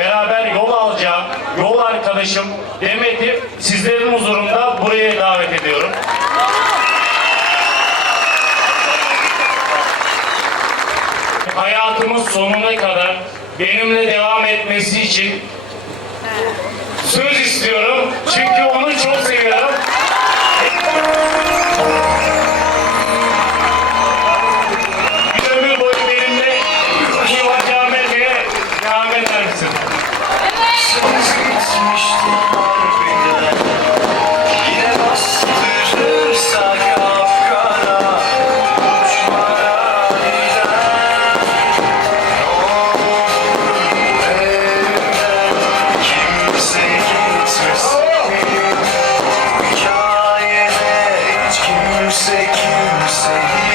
beraber yol alacağı yol arkadaşım Demet'i sizlerin huzurunda buraya davet ediyorum. Hayatımın sonuna kadar benimle devam etmesi için söz istiyorum. Çünkü onu çok seviyorum. music, music.